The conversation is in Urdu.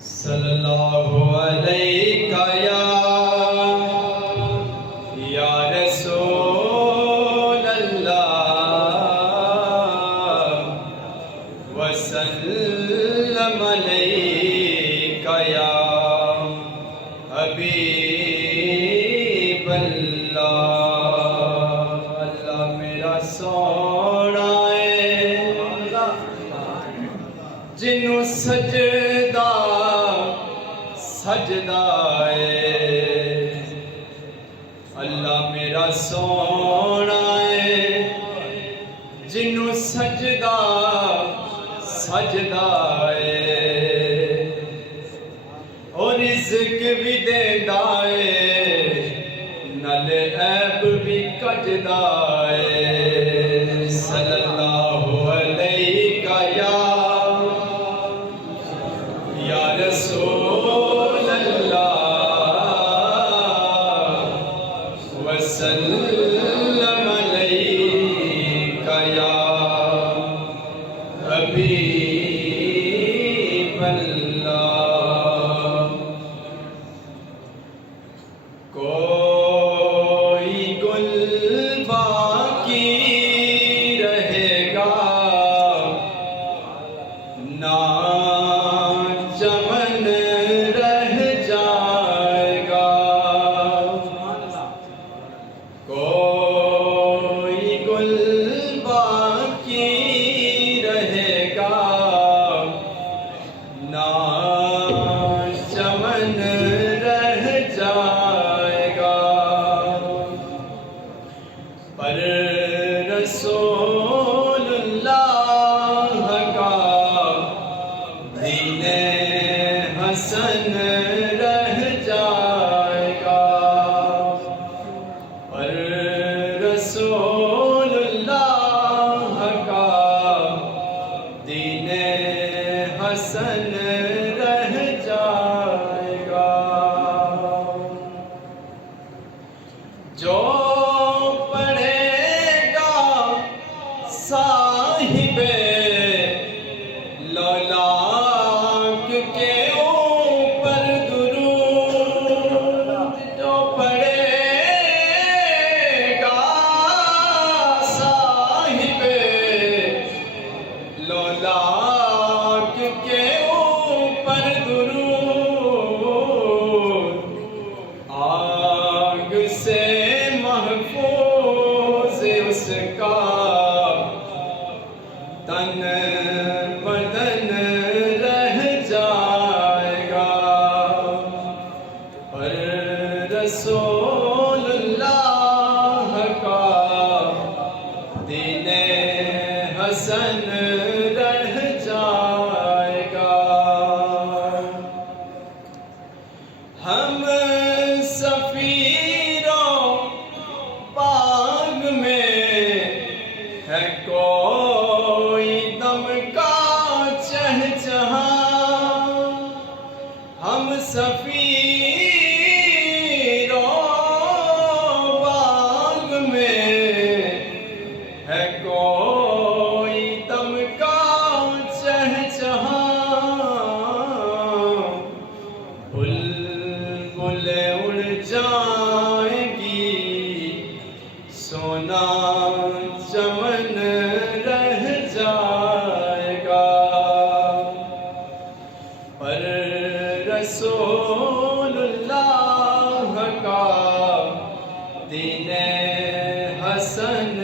صلی اللہ علیہ یا رسول اللہ وسلم علیہ یا حبیب اللہ۔ اللہ میرا سونا ہے جنوں سجدہ ہے، اللہ میرا سونا ہے جنوں سجدہ ہے، اور رزق بھی دیندا ہے نال عیب بھی کجدا ہے۔ صلی اللہ علیہ یا رسول اللہ وسلم علیہ یا حبیب اللہ۔ کوئی گل باقی رہے گا نہ چمن رہ جائے گا، کوئی گل باقی رہے گا نہ چمن رہ جائے گا، پر رسول اللہ کا دین حسن رہ جائے گا، پر رسول اللہ کا دین حسن رہ جائے گا۔ جو پڑھے گا صاحب لولاک کے اوپر درود، جو پڑھے گا صاحب لولاک کے اوپر درود، آگ سے محفوظ اس کا تن بدن رہ جائے گا، پر رسول اللہ کا دین حسن رہ جائے گا۔ ہم سفیروں باغ میں ہے کوئی دم کا چہچہا، ہم سفیروں باغ میں ہے کوئی دم کا چہچہا، بلبلیں اڑ جائیں گی سونا چمن رہ جائے گا، پر رسول اللہ کا دین حسن